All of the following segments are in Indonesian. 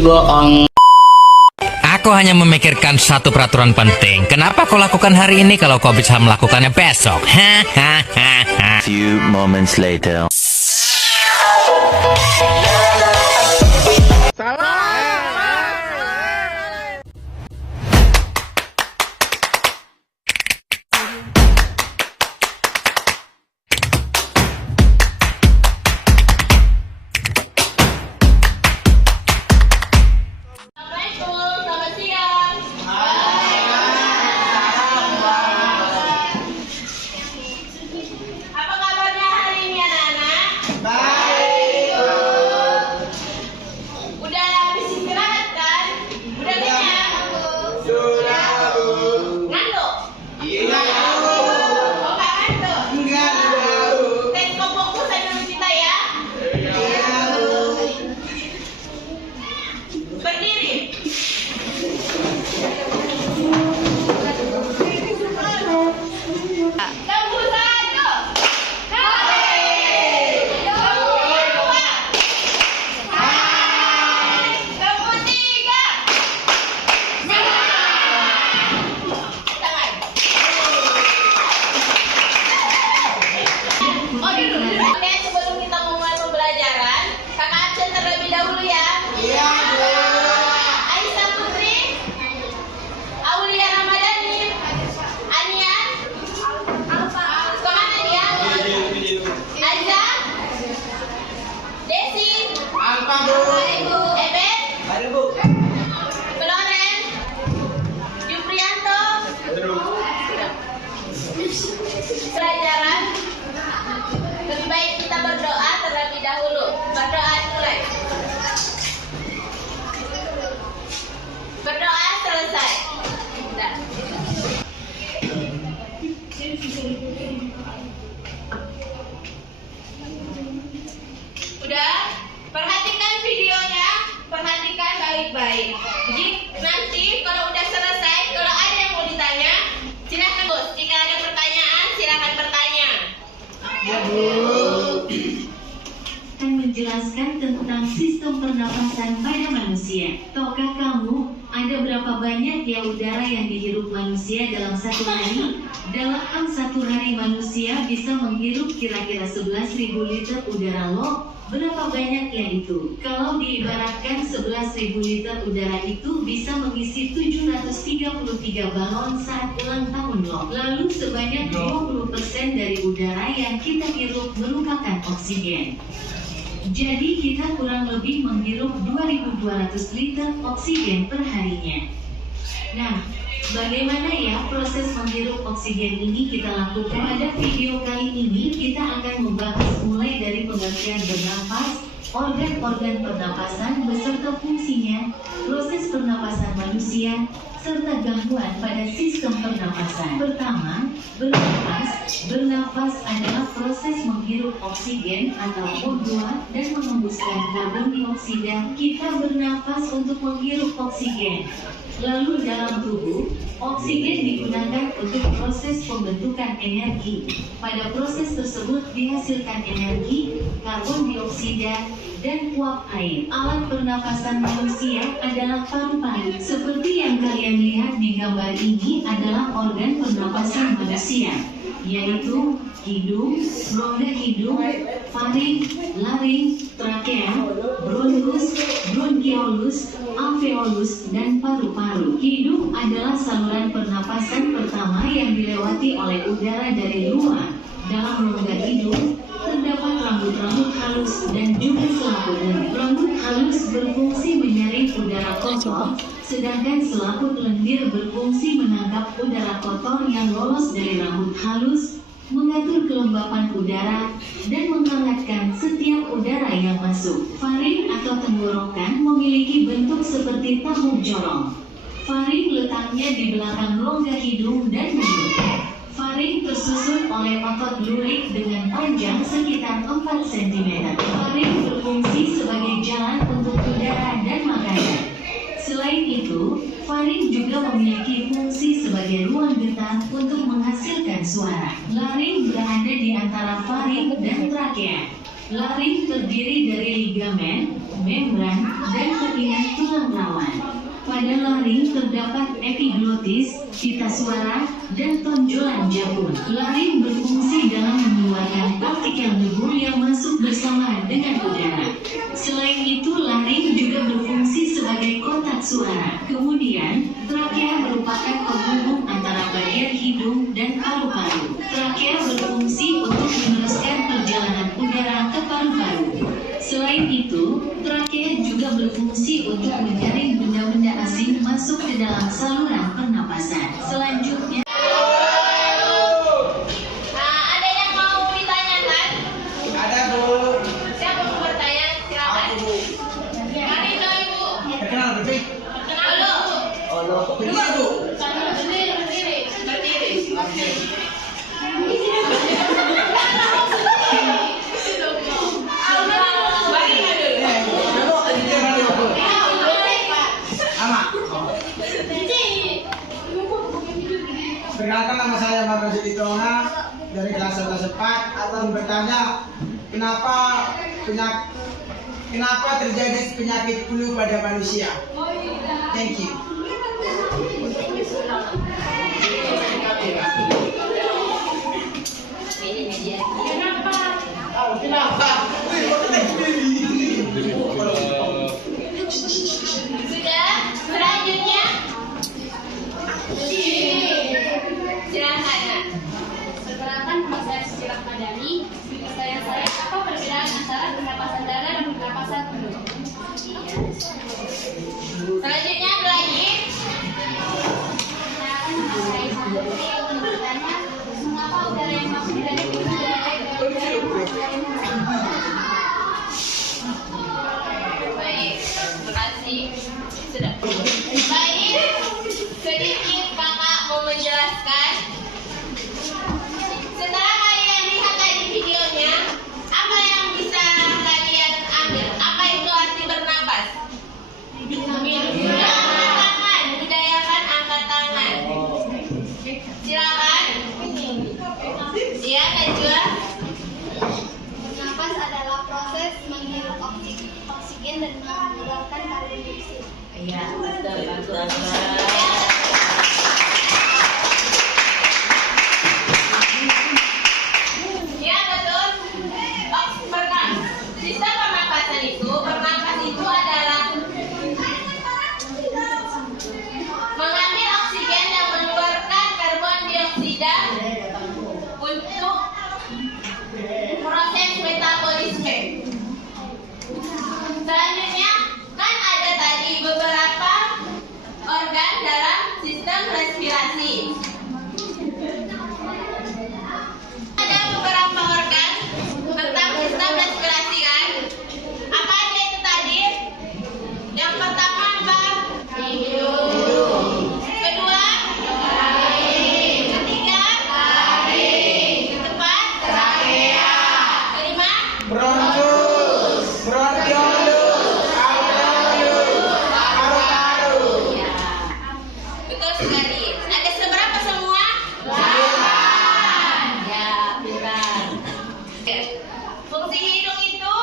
bohong. Aku hanya memikirkan satu peraturan penting. Kenapa kau lakukan hari ini kalau kau bisa melakukannya besok? Hahaha. Few moments later. Apa kabarnya hari ini anak-anak? Udah habis istirahat kan? Udah kenyang? Ngantuk? Oh, nggak ngantuk? Tes fokus aja dulu kita ya. Berdiri. Kamu satu. Kamu tiga. Oh, dulu. Oke, sebelum kita memulai pembelajaran, kakak absen terlebih dahulu ya. Iya, Bu. Aisyah Putri, Aulia Ramadhani, Anian, kemana dia? Aiza, Desi, Ebet, Floren, Juprianto. Pelajaran, lebih baik kita berdoa terlebih dahulu. Berdoa mulai. Berdoa selesai. Udah. Udah? Perhatikan videonya, perhatikan baik-baik. Nanti kalau udah selesai, kalau ada yang mau ditanya, silakan Gus. Jika ada pertanyaan, silakan bertanya. Akan menjelaskan tentang sistem pernapasan pada manusia. Tahukah kamu, ada berapa banyak ya udara yang dihirup manusia dalam satu hari? Dalam satu hari manusia bisa menghirup kira-kira 11.000 liter udara loh. Berapa banyaknya itu? Kalau diibaratkan 11.000 liter udara itu bisa mengisi 733 balon saat ulang tahun loh. Lalu sebanyak 20% dari udara yang kita hirup merupakan oksigen. Jadi kita kurang lebih menghirup 2.200 liter oksigen per harinya. Nah, bagaimana ya proses menghirup oksigen ini kita lakukan? Pada video kali ini kita akan membahas mulai dari pengertian bernapas, organ-organ pernapasan beserta fungsinya, proses pernapasan manusia, serta gangguan pada sistem pernapasan. Pertama, bernapas. Bernapas adalah proses menghirup oksigen atau O2 dan mengembuskan karbon dioksida. Kita bernapas untuk menghirup oksigen. Lalu dalam tubuh, oksigen digunakan untuk proses pembentukan energi. Pada proses tersebut dihasilkan energi, karbon dioksida, dan uap air. Alat pernapasan manusia adalah paru-paru. Seperti yang kalian lihat di gambar ini adalah organ pernapasan manusia, yaitu hidung, rongga hidung, faring, laring, trakea, bronkus, bronkiolus, alveolus, dan paru-paru. Hidung adalah saluran pernapasan pertama yang dilewati oleh udara dari luar. Dalam rongga hidung terdapat rambut-rambut halus dan juga selaput lendir. Rambut halus berfungsi menyaring udara kotor, sedangkan selaput lendir berfungsi menangkap udara kotor yang lolos dari rambut halus, mengatur kelembapan udara, dan menghangatkan setiap udara yang masuk. Faring atau tenggorokan memiliki bentuk seperti tabung corong. Faring letaknya di belakang rongga hidung dan mulut. Faring tersusun oleh otot lurik dengan panjang sekitar 4 cm. Faring berfungsi sebagai jalan untuk udara dan makanan. Selain itu, faring juga memiliki fungsi sebagai ruang getah untuk menghasilkan suara. Laring berada di antara faring dan trakea. Laring terdiri dari ligamen, membran, dan kepingan tulang rawan. Pada laring terdapat epiglotis, pita suara, dan tonjolan jabun. Laring berfungsi dalam mengeluarkan partikel debu yang masuk bersama dengan udara. Selain itu, laring juga berfungsi sebagai kotak suara. Kemudian, trakea merupakan penghubung antara bagian hidung dan paru-paru. Trakea berfungsi untuk meneruskan perjalanan udara ke paru-paru. Selain itu, trakea juga berfungsi untuk menyaring benda-benda asing masuk ke dalam saluran pernapasan. Selanjutnya, Ada yang mau ditanyakan? Ada, Bu. Siapa mau bertanya? Silakan. Aku, Bu. Mari dong, Ibu. Kenal, berarti? Kenal dulu. Oh, no. Berdiri, Bu. Berdiri. Perkenalkan, nama saya Marwan Siditonga dari kelas 4. Akan bertanya, kenapa terjadi penyakit flu pada manusia? Thank you. Kenapa? Sudah, selanjutnya. Silakan. Perkenalkan, nama saya Siti Rahmadani. Saya apa perbedaan antara pernapasan darat dan pernapasan penuh? Selanjutnya lagi. Perkenalkan, nama saya Sandri. Untuk bertanya, mengapa udara yang masuk dari udara yang Baik, terima kasih. Sudah. Baik, sedikit kakak mau menjelaskan. Setelah kalian lihat tadi videonya, apa yang bisa kalian ambil? Apa itu arti bernapas? Angkat tangan, budayakan angkat tangan. Silakan. Iya, Najwa. Bernapas adalah proses menghirup oksigen dan mengeluarkan karbon dioksida. Iya, betul. Ya betul. Sistem pernapasan itu, bernapas itu adalah mengambil oksigen dan mengeluarkan karbon dioksida untuk proses metabolisme. Selanjutnya kan ada tadi beberapa organ dalam sistem respirasi. Ada beberapa organ tentang sistem respirasi kan? Apa aja itu tadi? Yang pertama apa? Hidung. Kedua? Ketiga? Keempat? Kelima? Bronkus, bronkiolus, alveolus, paru-paru. Ya. Betul sekali. Ada seberapa semua? 8. Ya, pintar. Fungsi hidung itu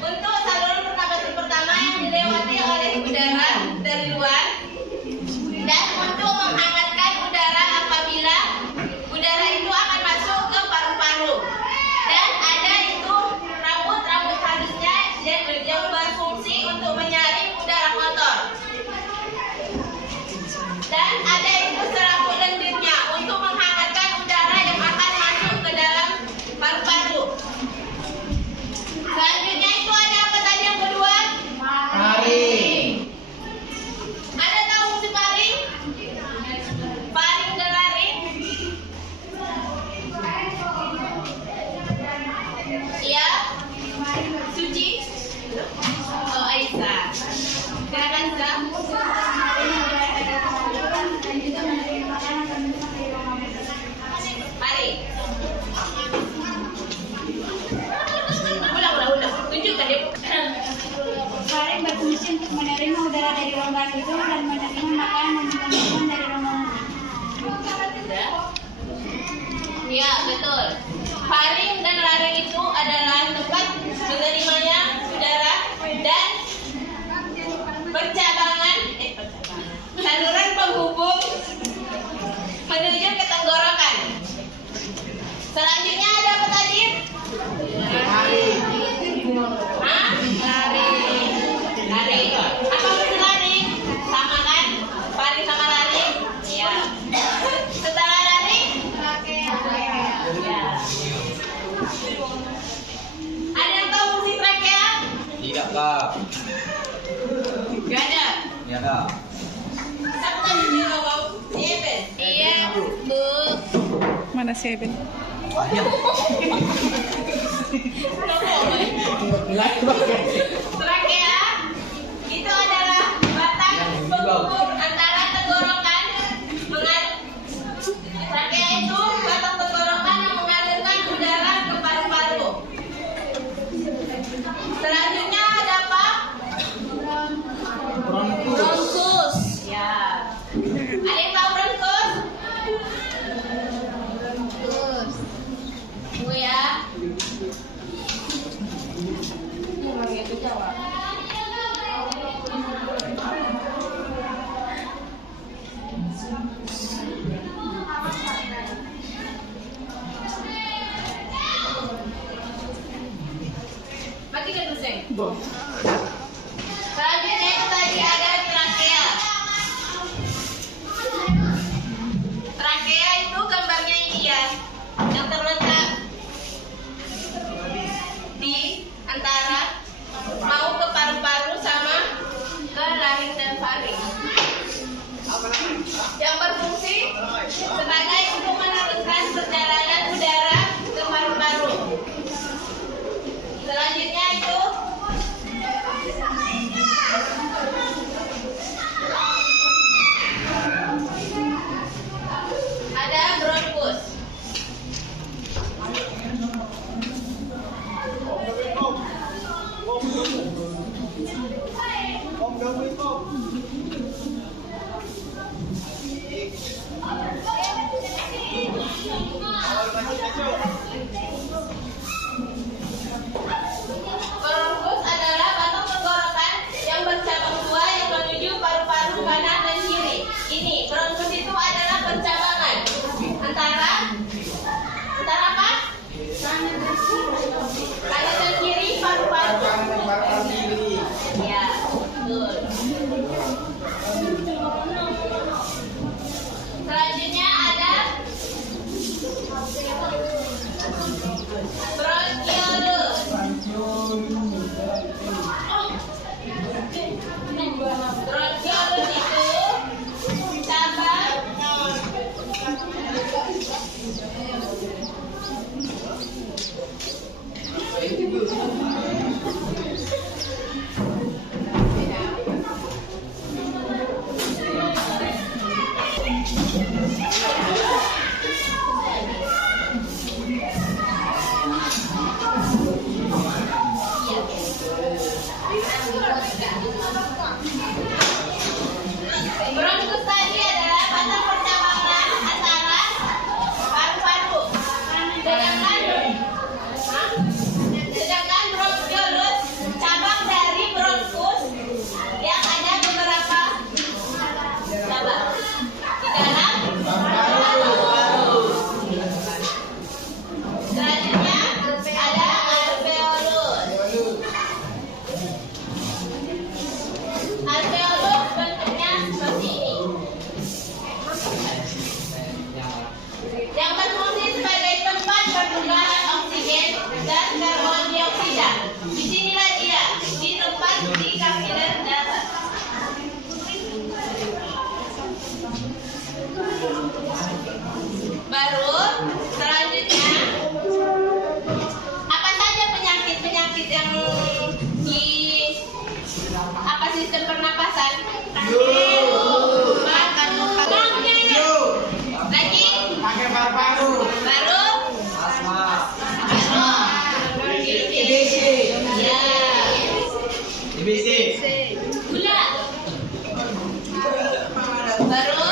untuk saluran pernapasan pertama yang dilewati oleh udara dari luar dan untuk menghangatkan udara apabila udara itu akan masuk ke paru-paru. Dan ada itu rambut halusnya yang berfungsi untuk menyaring udara kotor. Dan ada itu selaput lendirnya untuk menghangatkan udara yang akan masuk ke dalam paru-paru. Selanjutnya itu ada apa tadi yang kedua? Taring. Ada tahu fungsi paring? Paring dan laring? Iya? Suci? Oh, Aisyah. Silakan, Zah. Mari. Ulang. Tunjukkan dia. Faring berfungsi untuk menerima udara dari rongga hidung dan menerima makanan dan minuman dari rongga Sudah? Iya, betul. Faring dan laring itu adalah tempat menerimanya udara dan Sabtan di bawah. Iya, Bu. Mana si Eben? Trakea itu adalah batang pengukur antara tenggorokan trakea itu batang tenggorokan yang mengalirkan udara ke paru-paru. Selanjutnya ada apa? Bronkus. Ya. Ada yang tahu bronkus? Bu ya. Mati kan Hussein? Selanjutnya itu tadi ada trakea. Trakea itu gambarnya ini ya, yang terletak di antara mau ke paru-paru sama ke laring dan faring. Yang berfungsi sebagai untuk menurunkan perjalanan udara ke paru-paru. Selanjutnya itu ada bronkus. Bronkus adalah batang tenggorokan yang bercabang dua yang menuju paru-paru kanan dan kiri. Ini bronkus itu adalah percabangan antara apa? Kanan dan kiri paru-paru. Ya, betul. Selanjutnya ada bronkiolus. Bronkiolus itu cabang bronkus tadi adalah batang percabangan antara paru-paru. Sedangkan bronkiolus cabang dari bronkus yang ada beberapa cabang di dalam paru-paru. Selanjutnya ada alveolus. Alveolus bentuknya seperti ini, yang berfungsi sebagai tempat pertukaran oksigen dan karbon dioksida. Disinilah dia, di tempat di kapiler darah. Baru selanjutnya, apa saja penyakit-penyakit yang di apa sistem pernapasan? Lagi Pakai paru-paru. baru TBC. ya TBC. gula baru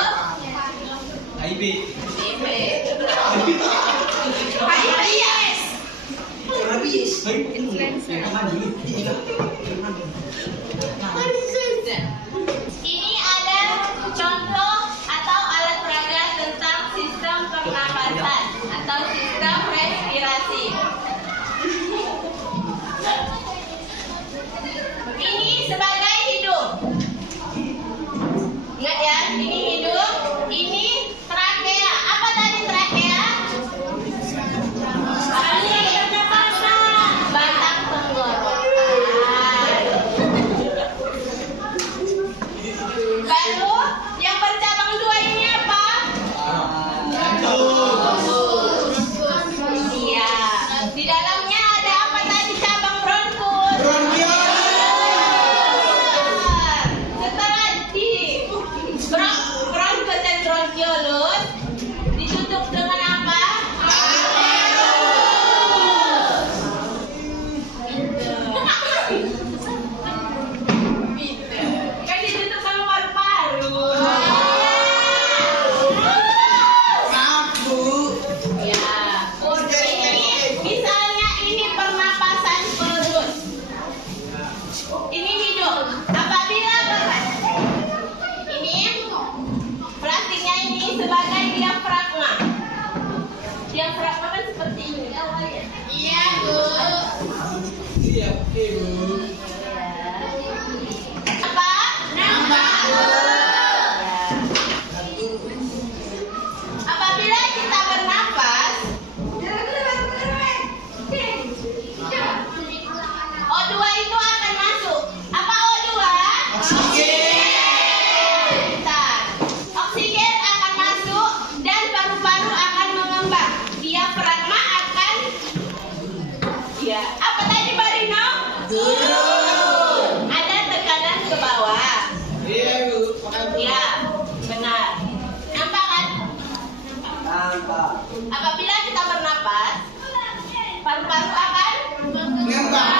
HIV. TB ini ada contoh atau alat peraga tentang sistem pernapasan atau sistem respirasi. Ini sebagai hidung. Ingat ya, ini hidung, ini trakea. Apa tadi trakea? Batang tenggorokan. Siap, Ibu. Apa? Nama. Apabila kita bernafas, O2 itu akan masuk. Apa O2? Bentar. Oksigen akan masuk dan paru-paru akan mengembang. Diafragma akan apa tadi Barino? Ada tekanan ke bawah. Iya, Ibu. Ya, benar. Nampak kan? Nampak. Apabila kita bernapas, paru-paru akan Ngembang.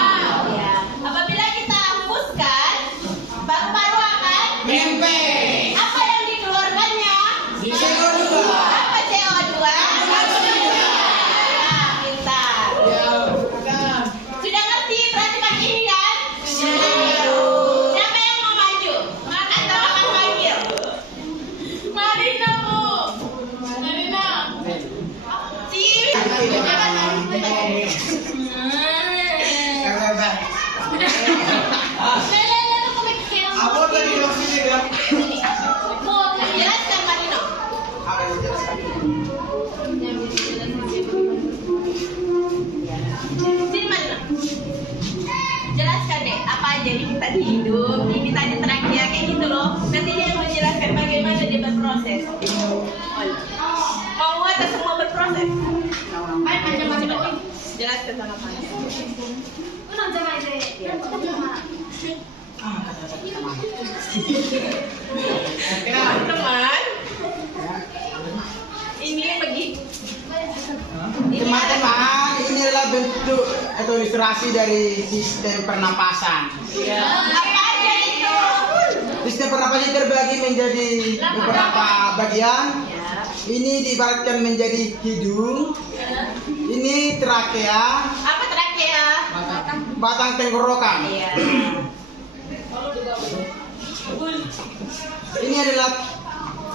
Ya. Apabila kita hembuskan, paru-paru akan Mempeng. apa yang dikeluarkannya? CO2. Apa CO2? Ya, pintar. Ya, bukan. Sudah ngerti perhatikan ini kan? Siapa yang mau maju? Atau akan manggil? Marina, Bu. Marina. Apa tadi maksudnya ya? Jelaskan Marino. Apa yang dijelaskan? Sini Marino. Jelaskan deh apa aja ini kita hidup, ini tadi terakhir kayak gitu loh. Nanti dia yang menjelaskan bagaimana dia berproses. Mau atau semua berproses? Coba jelaskan sama Pak. Teman-teman, ini begini. Teman-teman, ini adalah bentuk atau ilustrasi dari sistem pernapasan. Apa aja itu? Sistem pernapasan terbagi menjadi beberapa bagian. Ini diibaratkan menjadi hidung. Ini trakea, Apa trakea? batang tenggorokan. Iya. Ini adalah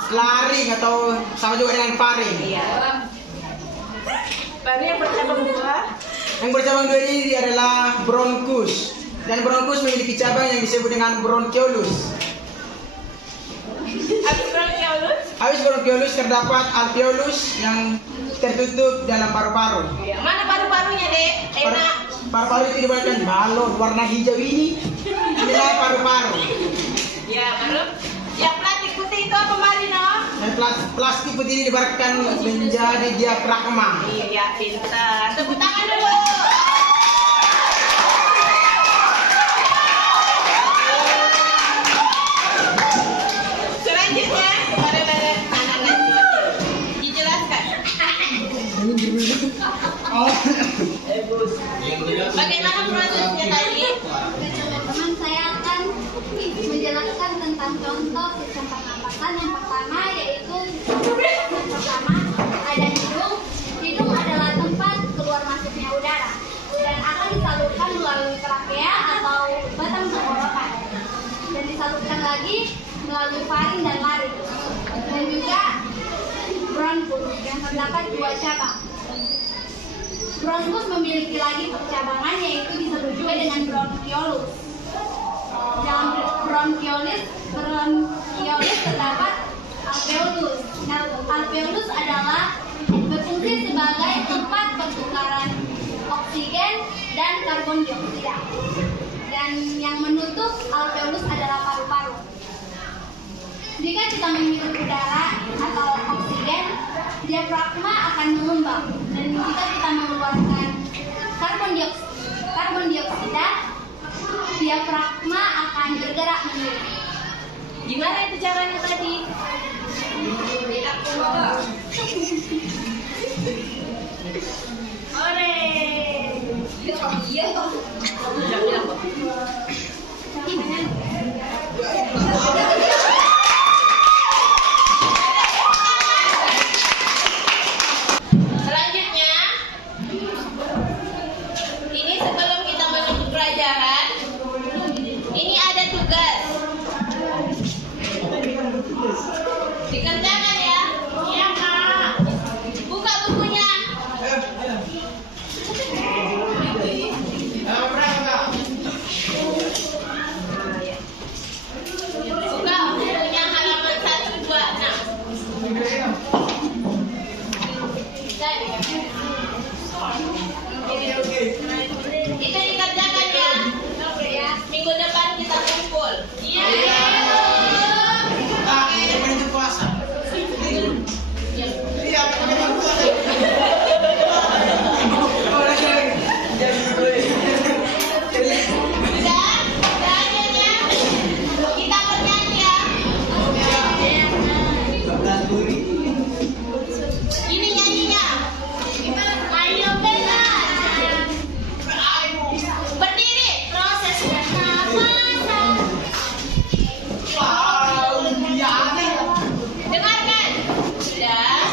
laring atau sama juga dengan faring. Iya. Baru yang bercabang dua. Yang bercabang dua ini adalah bronkus. Dan bronkus memiliki cabang yang disebut dengan bronchiolus. Habis bronchiolus? Habis bronchiolus terdapat alveolus yang tertutup dalam paru-paru. Iya. Mana paru-parunya, Dek? Enak. Paru-paru itu dibuatkan balon warna hijau ini. Inilah paru-paru. Ya, baru. Yang plastik putih itu apa, Marino? Dan plastik putih ini diibaratkan menjadi diafragma. Iya, pintar. Tepuk tangan dulu. Selanjutnya, kepada anak-anak kecil. Dijelaskan. Bagaimana prosesnya tadi? Teman-teman, saya akan menjelaskan tentang contoh sistem pernapasan. Yang pertama yaitu yang pertama ada hidung. Hidung adalah tempat keluar masuknya udara dan akan disalurkan melalui trakea atau batang tenggorokan dan disalurkan lagi melalui faring dan laring. Dan juga bronkus yang terdapat dua cabang. Bronkus memiliki lagi percabangan yaitu disebut juga dengan bronchiolus. Dalam bronchiolus terdapat alveolus. Nah, alveolus adalah berfungsi sebagai tempat pertukaran oksigen dan karbon dioksida. Dan yang menutup alveolus adalah paru-paru. Jika kita menghirup udara atau oksigen, diafragma akan mengembang. Dan jika kita mengeluarkan karbon dioksida, diafragma akan bergerak menurun. Gimana itu caranya tadi? Ore. Iya toh. Selanjutnya, ini sebelum kita menutup pelajaran, ini ada tugas. Dikerjakan ya. Iya, Kak. Itu dikerjakan ya. Minggu depan kita kumpul. Iya. Yang penting puasa. Iya, puasa. Sudah akhirnya kita bernyanyi ya. Ini nyanyinya. Ayo Bella. Berdiri. Proses pernapasan. Dengarkan. Sudah.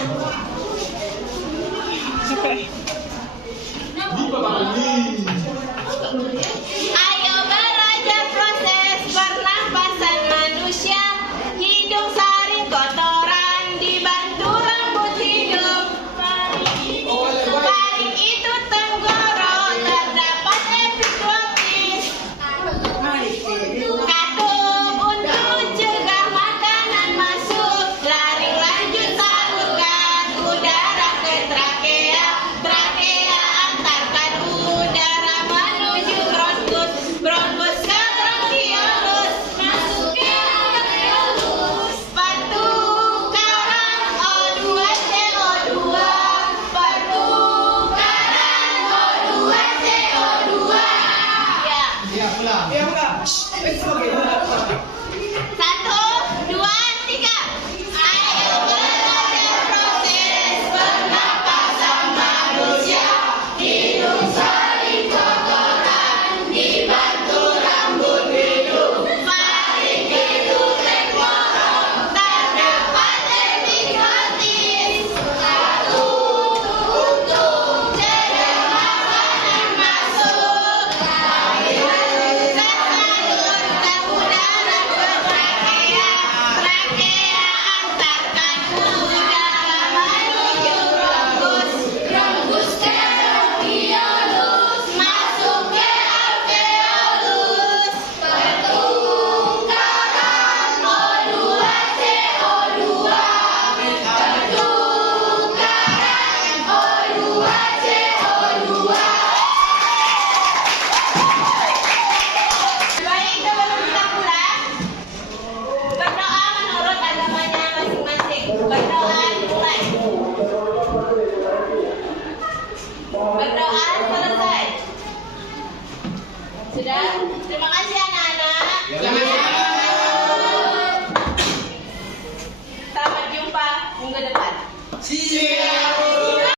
Ayo belajar proses pernapasan manusia. Hidung saring kotoran dibantu rambut hidung. Paling itu tenggorok terdapat epiglotis. Katup untuk cegah makanan masuk. Laring lanjut salurkan udara ke trakea. Trakea antarkan udara menuju bronkus. Bronkus ke bronkiolus. Masuk ke alveolus. Pertukaran O2 CO2. Pertukaran O2 CO2. Ya. Iya, pulang. Satu, dua, tiga. Ayo belajar proses pernapasan manusia. Hidung saring kotoran dibantu rambut hidung. Paling itu tenggorok terdapat epiglotis. Katup untuk cegah makanan masuk. Salurkan udara ke trakea. Trakea antarkan udara menuju bronkus. Bronkus ke bronkiolus. Masuk ke alveolus. Pertukaran O2 CO2. Pertukaran O2 CO2. Baik, sebelum kita pulang, berdoa menurut agamanya masing-masing. Berdoa dimulai. Berdoa selesai. Sudah? Terima kasih anak-anak. Selamat jumpa minggu depan. See you.